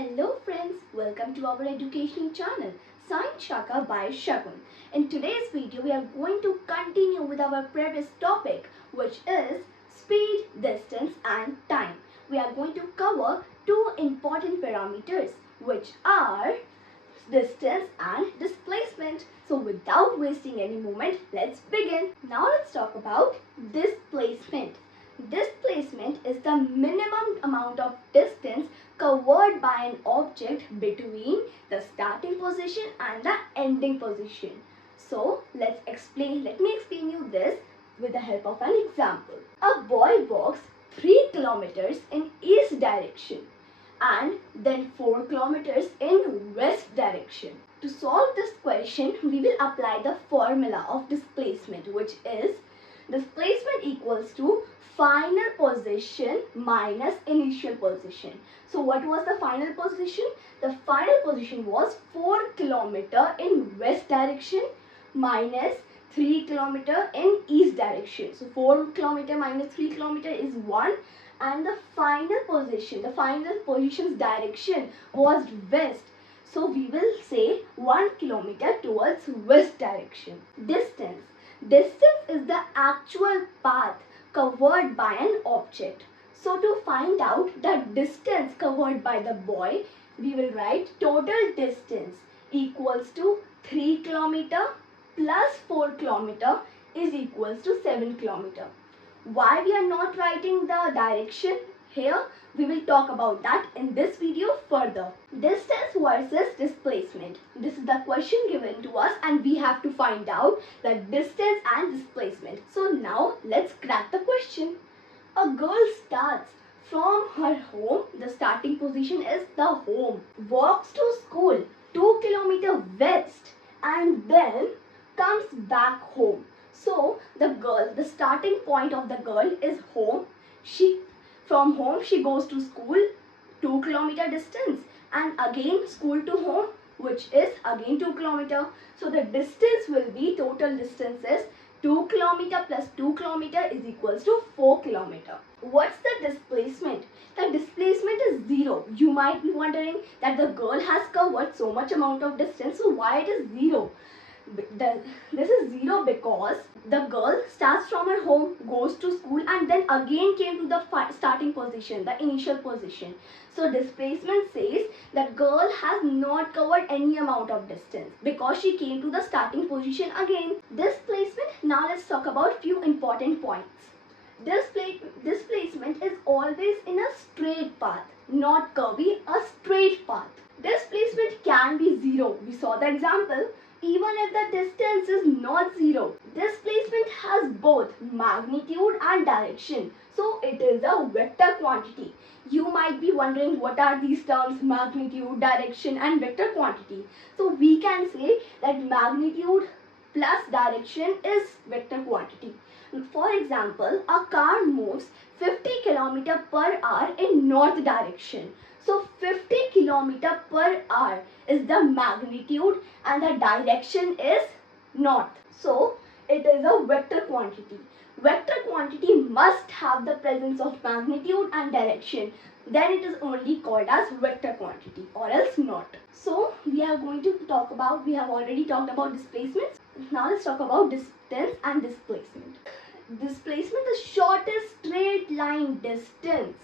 Hello friends, welcome to our educational channel Science Shaka by Shakun. In today's video we are going to continue with our previous topic, which is speed, distance and time. We are going to cover two important parameters, which are distance and displacement. So without wasting any moment, let's begin. Now let's talk about displacement. Displacement is the minimum amount of distance covered by an object between the starting position and the ending position. So let me explain you this with the help of an example. A boy walks 3 kilometers in east direction and then 4 kilometers in west direction. To solve this question, we will apply the formula of displacement, which is displacement equals to final position minus initial position. So what was the final position? The final position was 4 kilometer in west direction minus 3 kilometer in east direction. So 4 kilometer minus 3 kilometer is 1, and the final position's direction was west. So we will say 1 kilometer towards west direction. Distance. Distance is the actual path covered by an object. So to find out the distance covered by the boy, we will write total distance equals to 3 kilometer plus 4 kilometer is equals to 7 kilometer. Why we are not writing the direction here? We will talk about that in this video further. Distance versus displacement. This is the question given to us and we have to find out the distance and displacement. So now let's crack the question. A girl starts from her home, the starting position is the home, walks to school 2 kilometers west and then comes back home. So the starting point of the girl is home. From home she goes to school 2 kilometer distance and again school to home, which is again 2 kilometer. So the distance will be, total distance is 2 kilometer plus 2 kilometer is equals to 4 kilometer. What's the displacement? The displacement is 0. You might be wondering that the girl has covered so much amount of distance, so why it is 0? This is 0 because the girl starts from her home, goes to school and then again came to the starting position, the initial position. So displacement says that girl has not covered any amount of distance because she came to the starting position again. Displacement, now let's talk about few important points. Displacement is always in a straight path, not curvy, a straight path. Displacement can be 0. We saw the example. Even if the distance is not 0, displacement has both magnitude and direction. So it is a vector quantity. You might be wondering what are these terms, magnitude, direction and vector quantity. So we can say that magnitude plus direction is vector quantity. For example, a car moves 50 km per hour in north direction. So 50 km per hour is the magnitude and the direction is north. So it is a vector quantity. Vector quantity must have the presence of magnitude and direction. Then it is only called as vector quantity, or else not. So we are going to talk about, we have already talked about displacements. Now let's talk about distance and displacement. Displacement is shortest straight line distance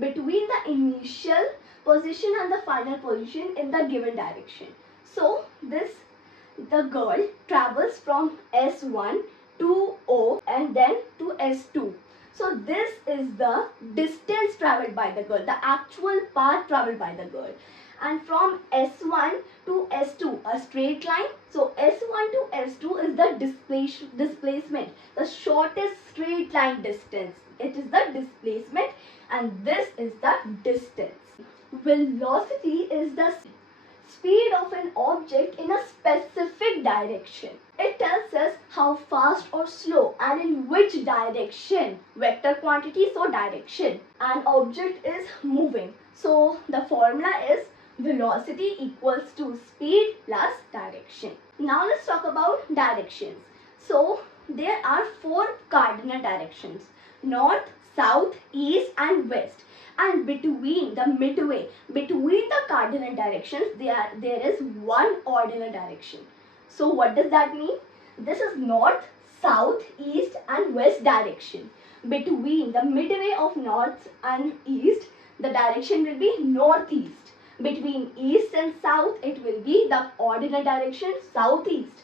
between the initial position and the final position in the given direction. So the girl travels from S1 to O and then to S2. So this is the distance traveled by the girl, the actual path traveled by the girl. And from S1 to S2, a straight line. So S1 to S2 is the displacement, the shortest straight line distance. It is the displacement and this is the distance. Velocity is the speed of an object in a specific direction. It tells us how fast or slow and in which direction. Vector quantity, so direction. An object is moving. So the formula is velocity equals to speed plus direction. Now let's talk about directions. So there are 4 cardinal directions: north, south, east and west. and between the midway, between the cardinal directions, there is one ordinal direction. So what does that mean? This is north, south, east and west direction. Between the midway of north and east, the direction will be northeast. Between east and south, it will be the ordinal direction southeast.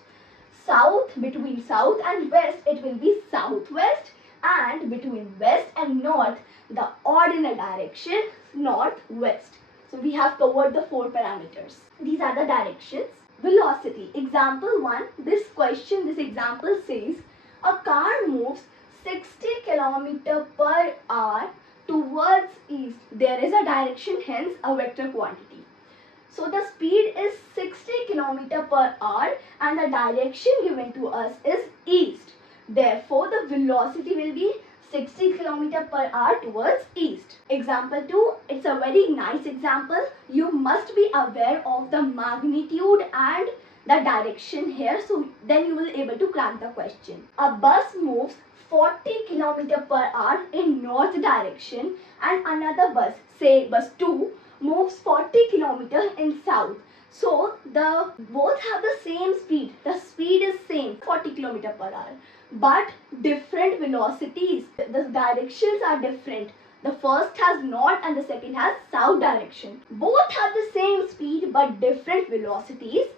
Between south and west, it will be southwest, and between west and north, the ordinal direction northwest. So we have covered the 4 parameters. These are the directions. Velocity. Example 1. This example says a car moves 60 km per hour towards east. There is a direction, hence a vector quantity. So the speed is 60 km per hour and the direction given to us is east. Therefore, the velocity will be 60 km per hour towards east. Example 2, it's a very nice example. You must be aware of the magnitude and the direction here, so then you will be able to crack the question. A bus moves 40 km per hour in north direction and another bus, say bus 2, moves 40 km in south. So both have the same speed. The speed is same, 40 km per hour, but different velocities. The directions are different. The first has north and the second has south direction. Both have the same speed but different velocities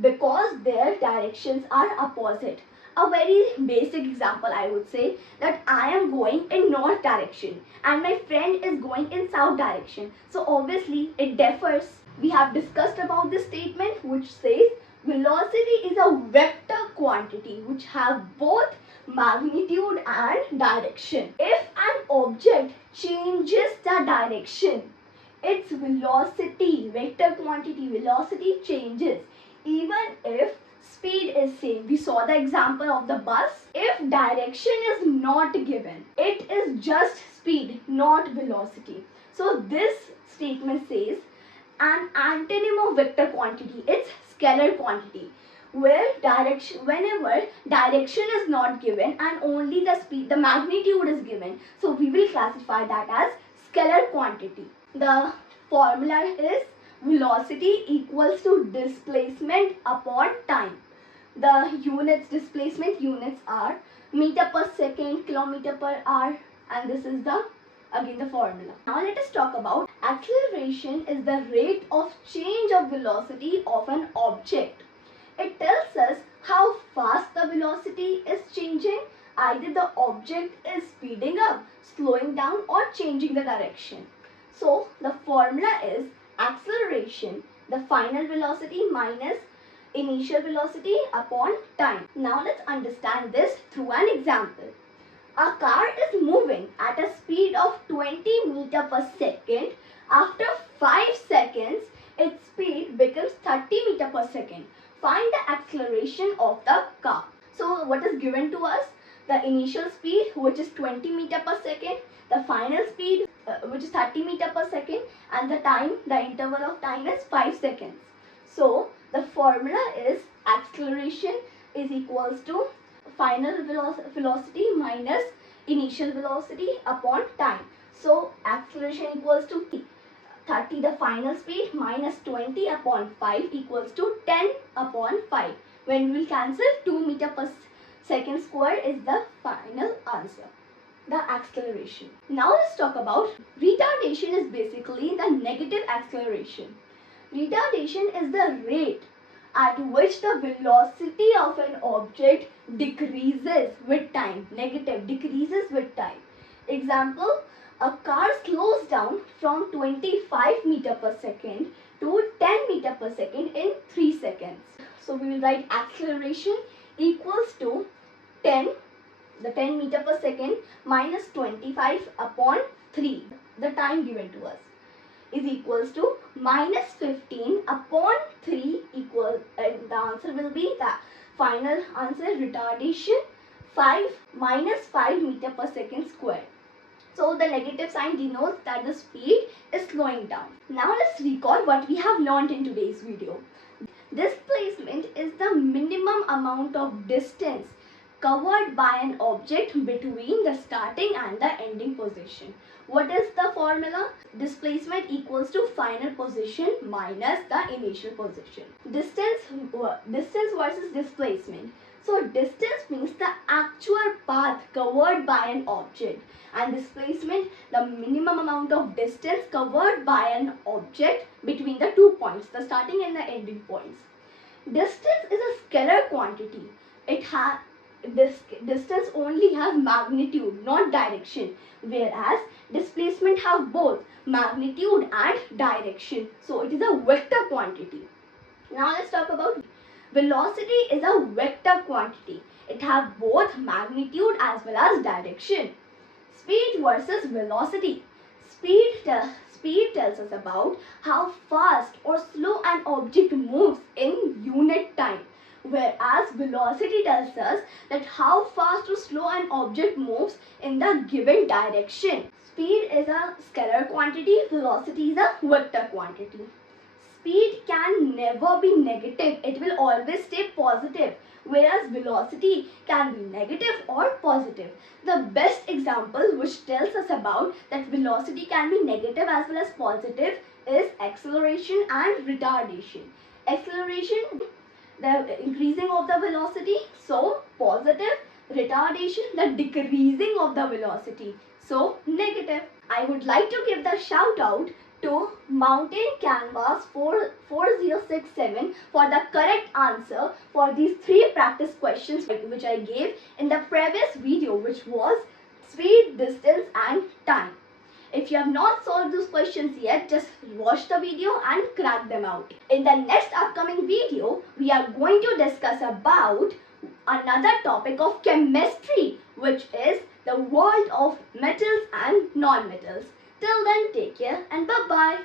because their directions are opposite. A very basic example, I would say that I am going in north direction and my friend is going in south direction. So obviously it differs. We have discussed about this statement which says velocity is a vector quantity which have both magnitude and direction. If an object changes the direction, its velocity, vector quantity velocity changes even if speed is same. We saw the example of the bus. If direction is not given, it is just speed, not velocity. So this statement says an antonym of vector quantity, it's scalar quantity, where whenever direction is not given and only the speed, the magnitude is given, so we will classify that as scalar quantity. The formula is velocity equals to displacement upon time. The displacement units are meter per second, kilometer per hour, and this is again the formula. Now let us talk about acceleration is the rate of change of velocity of an object. It tells us how fast the velocity is changing. Either the object is speeding up, slowing down or changing the direction. So the formula is acceleration, the final velocity minus initial velocity upon time. Now let's understand this through an example. A car is moving at a speed of 20 meters per second. After 5 seconds, its speed becomes 30 meters per second. Find the acceleration of the car. So what is given to us? The initial speed, which is 20 meters per second, the final speed, which is 30 meters per second, and the interval of time is 5 seconds. So the formula is acceleration is equals to final velocity minus initial velocity upon time. So acceleration equals to 30, the final speed, minus 20 upon 5 equals to 10 upon 5. When we will cancel, 2 meters per second square is the final answer, the acceleration. Now let's talk about retardation. Is basically the negative acceleration. Retardation is the rate at which the velocity of an object decreases with time. Negative, decreases with time. Example, a car slows down from 25 meters per second to 10 meters per second in 3 seconds. So we will write acceleration equals to 10 meters per second minus 25 upon 3, the time given to us, is equals to minus 15 upon 3 equals, the answer will be the final answer, retardation 5 minus 5 meters per second square. So the negative sign denotes that the speed is slowing down. Now let's recall what we have learned in today's video. Displacement is the minimum amount of distance covered by an object between the starting and the ending position. What is the formula? Displacement equals to final position minus the initial position. Distance versus displacement. So distance means the actual path covered by an object, and displacement the minimum amount of distance covered by an object between the 2 points, the starting and the ending points. Distance is a scalar quantity. This distance only has magnitude, not direction, whereas displacement have both magnitude and direction. So it is a vector quantity. Now let's talk about velocity. Is a vector quantity. It has both magnitude as well as direction. Speed versus velocity. Speed tells us about how fast or slow an object moves in unit time, whereas velocity tells us that how fast or slow an object moves in the given direction. Speed is a scalar quantity, velocity is a vector quantity. Speed can never be negative, it will always stay positive, whereas velocity can be negative or positive. The best example which tells us about that velocity can be negative as well as positive is acceleration and retardation. Acceleration, the increasing of the velocity, so positive. Retardation, the decreasing of the velocity, so negative. I would like to give the shout out to Mountain Canvas 4067 for the correct answer for these 3 practice questions which I gave in the previous video, which was speed, distance and time. If you have not solved those questions yet, just watch the video and crack them out. In the next upcoming video, we are going to discuss about another topic of chemistry, which is the world of metals and non-metals. Till then, take care and bye-bye.